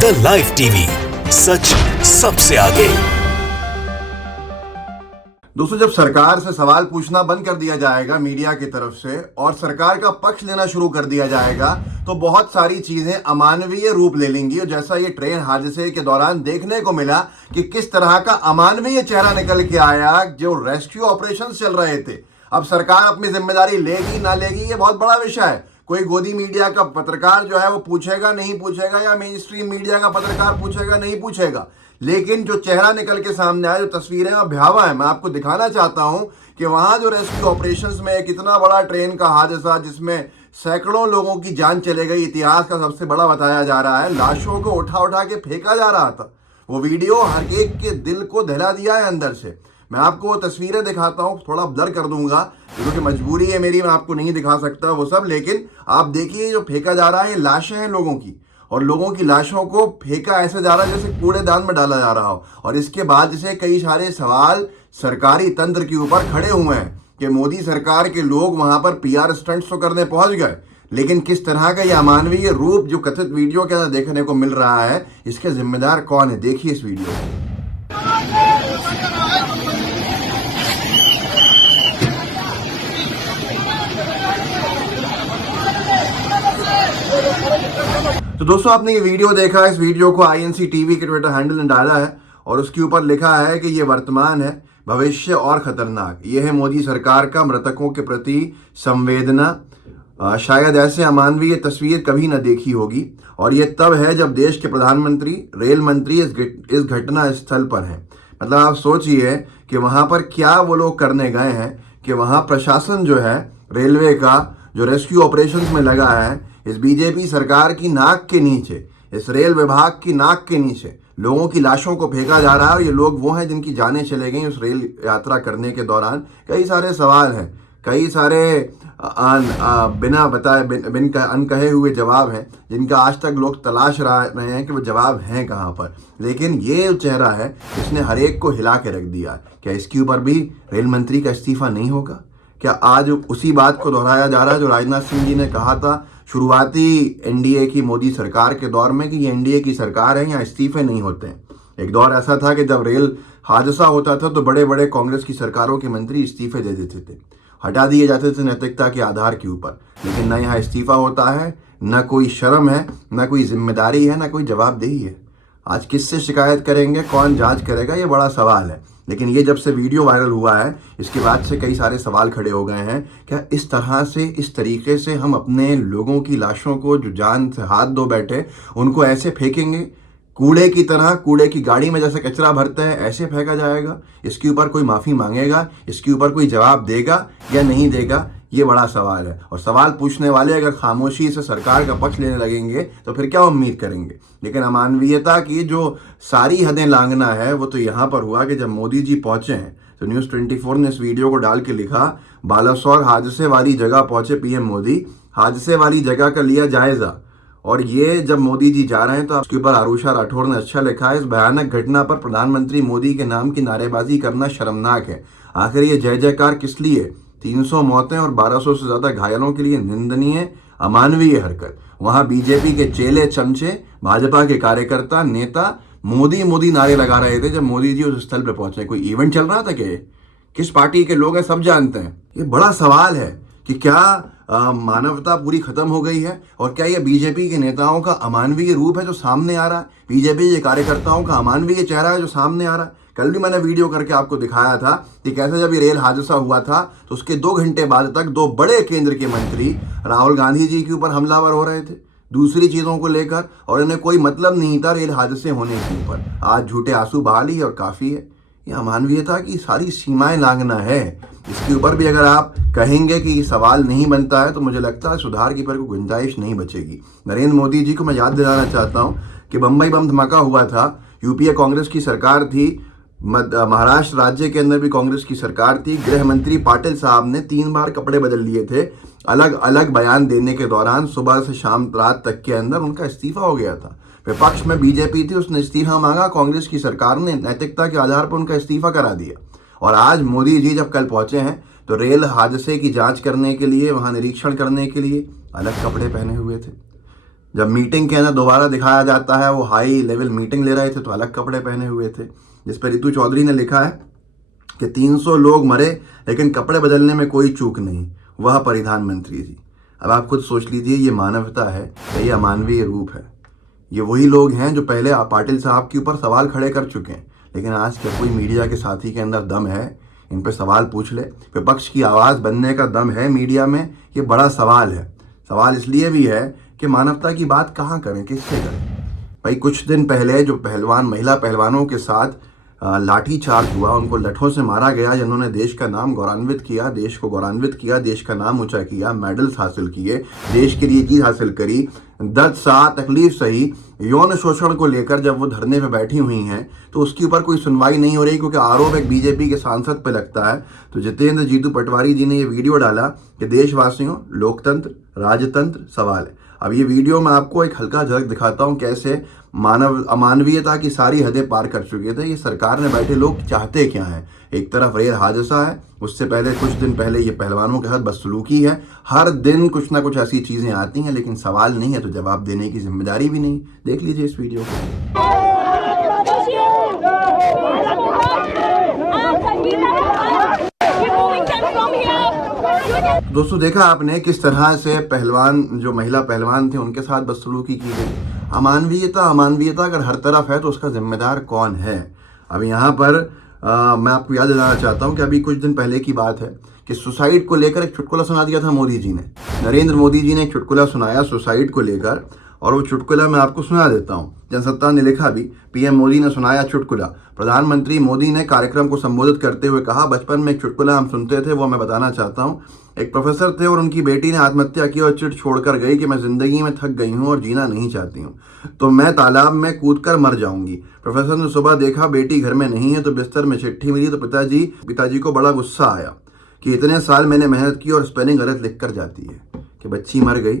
The live TV, सच सबसे आगे। दोस्तों, जब सरकार से सवाल पूछना बंद कर दिया जाएगा मीडिया की तरफ से और सरकार का पक्ष लेना शुरू कर दिया जाएगा तो बहुत सारी चीजें अमानवीय रूप ले लेंगी। और जैसा ये ट्रेन हादसे के दौरान देखने को मिला कि किस तरह का अमानवीय चेहरा निकल के आया जो रेस्क्यू ऑपरेशन चल रहे थे। अब सरकार अपनी जिम्मेदारी लेगी ना लेगी, ये बहुत बड़ा विषय है। कोई गोदी मीडिया का पत्रकार जो है वो पूछेगा नहीं पूछेगा, या मेन स्ट्रीम मीडिया का पत्रकार पूछेगा नहीं पूछेगा, लेकिन जो चेहरा निकल के सामने आया, जो तस्वीरें अब भयावह है, मैं आपको दिखाना चाहता हूं कि वहां जो रेस्क्यू ऑपरेशंस में कितना बड़ा ट्रेन का हादसा जिसमें सैकड़ों लोगों की जान चले गई, इतिहास का सबसे बड़ा बताया जा रहा है। लाशों को उठा उठा के फेंका जा रहा था। वो वीडियो हर एक के दिल को दहला दिया है अंदर से। मैं आपको वो तस्वीरें दिखाता हूँ, थोड़ा ब्लर कर दूंगा क्योंकि मजबूरी है मेरी, मैं आपको नहीं दिखा सकता वो सब। लेकिन आप देखिए जो फेंका जा रहा है, ये लाशें हैं लोगों की, और लोगों की लाशों को फेंका ऐसे जा रहा है जैसे कूड़ेदान में डाला जा रहा हो। और इसके बाद से कई सारे सवाल सरकारी तंत्र के ऊपर खड़े हुए हैं कि मोदी सरकार के लोग वहां पर पीआर स्टंट्स तो करने पहुंच गए, लेकिन किस तरह का यह अमानवीय रूप जो कथित वीडियो के अंदर देखने को मिल रहा है, इसके जिम्मेदार कौन है, देखिए इस वीडियो को। तो दोस्तों, आपने ये वीडियो देखा। इस वीडियो को आईएनसी टीवी के ट्विटर हैंडल ने डाला है और उसके ऊपर लिखा है कि ये वर्तमान है, भविष्य और खतरनाक। ये है मोदी सरकार का मृतकों के प्रति संवेदना। शायद ऐसे अमानवीय तस्वीर कभी न देखी होगी, और ये तब है जब देश के प्रधानमंत्री, रेल मंत्री इस घटना स्थल पर हैं। मतलब आप सोचिए कि वहां पर क्या वो लोग करने गए हैं कि वहां प्रशासन जो है रेलवे का, जो रेस्क्यू ऑपरेशंस में लगा है, इस बीजेपी सरकार की नाक के नीचे, इस रेल विभाग की नाक के नीचे लोगों की लाशों को फेंका जा रहा है। और ये लोग वो हैं जिनकी जानें चले गई उस रेल यात्रा करने के दौरान। कई सारे सवाल हैं, कई सारे बिना बताए अनकहे हुए जवाब हैं जिनका आज तक लोग तलाश रहे हैं कि वो जवाब हैं कहाँ पर। लेकिन ये जो चेहरा है इसने हर एक को हिला के रख दिया। क्या इसके ऊपर भी रेल मंत्री का इस्तीफा नहीं होगा? क्या आज उसी बात को दोहराया जा रहा है जो राजनाथ सिंह जी ने कहा था शुरुआती एनडीए की मोदी सरकार के दौर में कि ये एनडीए की सरकार है, यहाँ इस्तीफे नहीं होते हैं। एक दौर ऐसा था कि जब रेल हादसा होता था तो बड़े बड़े कांग्रेस की सरकारों के मंत्री इस्तीफे दे देते थे, हटा दिए जाते थे नैतिकता के आधार के ऊपर। लेकिन न यहाँ इस्तीफा होता है, न कोई शर्म है, न कोई जिम्मेदारी है, न कोई जवाबदेही है। आज किससे शिकायत करेंगे, कौन जांच करेगा, ये बड़ा सवाल है। लेकिन ये जब से वीडियो वायरल हुआ है इसके बाद से कई सारे सवाल खड़े हो गए हैं। क्या इस तरह से, इस तरीके से हम अपने लोगों की लाशों को जो जान से हाथ धो बैठे उनको ऐसे फेंकेंगे कूड़े की तरह? कूड़े की गाड़ी में जैसे कचरा भरते हैं ऐसे फेंका जाएगा? इसके ऊपर कोई माफ़ी मांगेगा? इसके ऊपर कोई जवाब देगा या नहीं देगा? ये बड़ा सवाल है। और सवाल पूछने वाले अगर खामोशी से सरकार का पक्ष लेने लगेंगे तो फिर क्या उम्मीद करेंगे? लेकिन अमानवीयता की जो सारी हदें लांघना है वो तो यहाँ पर हुआ कि जब मोदी जी पहुंचे हैं तो न्यूज़ 24 ने इस वीडियो को डाल के लिखा, बालासोर हादसे वाली जगह पहुंचे पीएम मोदी, हादसे वाली जगह का लिया जायजा। और ये जब मोदी जी जा रहे हैं तो उसके ऊपर आरुषा राठौर ने अच्छा लिखा है, इस भयानक घटना पर प्रधानमंत्री मोदी के नाम की नारेबाजी करना शर्मनाक है। आखिर ये जय जयकार किस लिए? 300 मौतें और 1200 से ज्यादा घायलों के लिए निंदनीय अमानवीय हरकत। वहां बीजेपी के चेले चमचे, भाजपा के कार्यकर्ता, नेता मोदी मोदी नारे लगा रहे थे जब मोदी जी उस स्थल पर पहुंचे। कोई इवेंट चल रहा था क्या? किस पार्टी के लोग हैं सब जानते हैं। ये बड़ा सवाल है कि क्या मानवता पूरी खत्म हो गई है? और क्या ये बीजेपी के नेताओं का अमानवीय रूप है जो सामने आ रहा है? बीजेपी के कार्यकर्ताओं का अमानवीय चेहरा है जो सामने आ रहा है? कल भी मैंने वीडियो करके आपको दिखाया था कि कैसे जब ये रेल हादसा हुआ था तो उसके 2 घंटे बाद तक 2 बड़े केंद्र के मंत्री राहुल गांधी जी के ऊपर हमलावर हो रहे थे दूसरी चीजों को लेकर, और इन्हें कोई मतलब नहीं था रेल हादसे होने के ऊपर। आज झूठे आंसू बहा लिए और काफी है। ये अमानवीयता की सारी सीमाएं लांघना है। इसके ऊपर भी अगर आप कहेंगे कि सवाल नहीं बनता है तो मुझे लगता है सुधार की पर कोई गुंजाइश नहीं बचेगी। नरेंद्र मोदी जी को मैं याद दिलाना चाहता हूँ कि बम्बई बम धमाका हुआ था, यूपीए कांग्रेस की सरकार थी, महाराष्ट्र राज्य के अंदर भी कांग्रेस की सरकार थी। गृह मंत्री पाटिल साहब ने 3 बार कपड़े बदल लिए थे अलग अलग बयान देने के दौरान। सुबह से शाम रात तक के अंदर उनका इस्तीफा हो गया था। विपक्ष में बीजेपी थी, उसने इस्तीफा मांगा, कांग्रेस की सरकार ने नैतिकता के आधार पर उनका इस्तीफा करा दिया। और आज मोदी जी जब कल पहुंचे हैं तो रेल हादसे की जांच करने के लिए, वहाँ निरीक्षण करने के लिए अलग कपड़े पहने हुए थे। जब मीटिंग के अंदर दोबारा दिखाया जाता है, वो हाई लेवल मीटिंग ले रहे थे तो अलग कपड़े पहने हुए थे। जिस पर रितु चौधरी ने लिखा है कि 300 लोग मरे लेकिन कपड़े बदलने में कोई चूक नहीं, वह परिधान मंत्री जी। अब आप खुद सोच लीजिए, ये मानवता है या ये अमानवीय रूप है? ये वही लोग हैं जो पहले पाटिल साहब के ऊपर सवाल खड़े कर चुके हैं, लेकिन आज क्या कोई मीडिया के साथी के अंदर दम है इन पर सवाल पूछ ले? विपक्ष की आवाज़ बनने का दम है मीडिया में? ये बड़ा सवाल है। सवाल इसलिए भी है कि मानवता की बात कहाँ करें, किससे करें? भाई कुछ दिन पहले जो पहलवान, महिला पहलवानों के साथ लाठी चार्ज हुआ, उनको लठों से मारा गया, जिन्होंने देश का नाम गौरवान्वित किया, देश को गौरवान्वित किया, देश का नाम ऊंचा किया, मेडल्स हासिल किए, देश के लिए जीत हासिल करी, दर्द सा, तकलीफ सही, यौन शोषण को लेकर जब वो धरने पे बैठी हुई हैं तो उसके ऊपर कोई सुनवाई नहीं हो रही, क्योंकि आरोप एक बीजेपी के सांसद पे लगता है। तो जितेंद्र जीतू पटवारी जी ने ये वीडियो डाला कि देशवासियों, लोकतंत्र, राजतंत्र सवाल है। अब ये वीडियो मैं आपको एक हल्का झलक दिखाता हूँ कैसे अमानवीयता की सारी हदें पार कर चुके थे। ये सरकार में बैठे लोग चाहते क्या हैं? एक तरफ रेल हादसा है, उससे पहले कुछ दिन पहले ये पहलवानों के साथ बदसलूकी है। हर दिन कुछ ना कुछ ऐसी चीजें आती हैं, लेकिन सवाल नहीं है तो जवाब देने की जिम्मेदारी भी नहीं। देख लीजिए इस वीडियो को। दोस्तों देखा आपने किस तरह से पहलवान, जो महिला पहलवान थे, उनके साथ बदसलूकी की गई। अमानवीयता अगर हर तरफ है तो उसका जिम्मेदार कौन है? अब यहाँ पर मैं आपको याद दिलाना चाहता हूँ कि अभी कुछ दिन पहले की बात है कि सुसाइड को लेकर एक चुटकुला सुना दिया था मोदी जी ने। नरेंद्र मोदी जी ने एक चुटकुला सुनाया सुसाइड को लेकर, और वो चुटकुला मैं आपको सुना देता हूँ। जनसत्ता ने लिखा भी, पीएम मोदी ने सुनाया चुटकुला। प्रधानमंत्री मोदी ने कार्यक्रम को संबोधित करते हुए कहा, बचपन में एक चुटकुला हम सुनते थे, वो मैं बताना चाहता हूँ। एक प्रोफेसर थे और उनकी बेटी ने आत्महत्या की और चिट छोड़कर गई कि मैं जिंदगी में थक गई हूँ और जीना नहीं चाहती हूँ, तो मैं तालाब में कूदकर मर जाऊंगी। प्रोफेसर ने सुबह देखा बेटी घर में नहीं है, तो बिस्तर में चिट्ठी मिली, तो पिताजी को बड़ा गुस्सा आया कि इतने साल मैंने मेहनत की और स्पेलिंग गलत लिख कर जाती है, कि बच्ची मर गई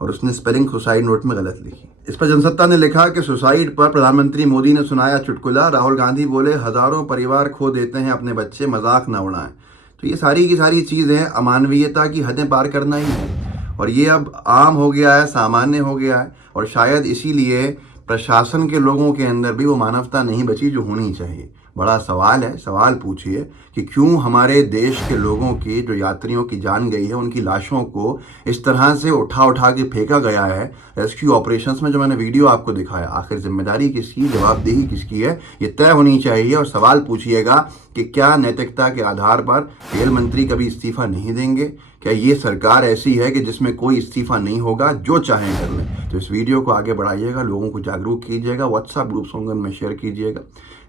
और उसने स्पेलिंग सुसाइड नोट में गलत लिखी। इस पर जनसत्ता ने लिखा कि सुसाइड पर प्रधानमंत्री मोदी ने सुनाया चुटकुला। राहुल गांधी बोले, हजारों परिवार खो देते हैं अपने बच्चे, मजाक ना उड़ाएं। तो ये सारी की सारी चीज़ें अमानवीयता की हदें पार करना ही है, और ये अब आम हो गया है, सामान्य हो गया है, और शायद इसीलिए प्रशासन के लोगों के अंदर भी वो मानवता नहीं बची जो होनी चाहिए। बड़ा सवाल है, सवाल पूछिए कि क्यों हमारे देश के लोगों की, जो यात्रियों की जान गई है, उनकी लाशों को इस तरह से उठा के फेंका गया है रेस्क्यू ऑपरेशंस में। जो मैंने वीडियो आपको दिखाया, आखिर जिम्मेदारी किसकी, जवाबदेही किसकी है, ये तय होनी चाहिए। और सवाल पूछिएगा कि क्या नैतिकता के आधार पर रेल मंत्री कभी इस्तीफा नहीं देंगे? क्या ये सरकार ऐसी है कि जिसमें कोई इस्तीफा नहीं होगा, जो चाहें कर लें? तो इस वीडियो को आगे बढ़ाइएगा, लोगों को जागरूक कीजिएगा, व्हाट्सएप ग्रुप्स होंगे उनमें शेयर कीजिएगा,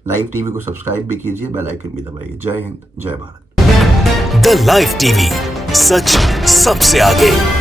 लाइव टीवी को सब्सक्राइब भी कीजिए, बेल आइकन भी दबाइए। जय हिंद, जय भारत। द लाइव टीवी, सच सबसे आगे।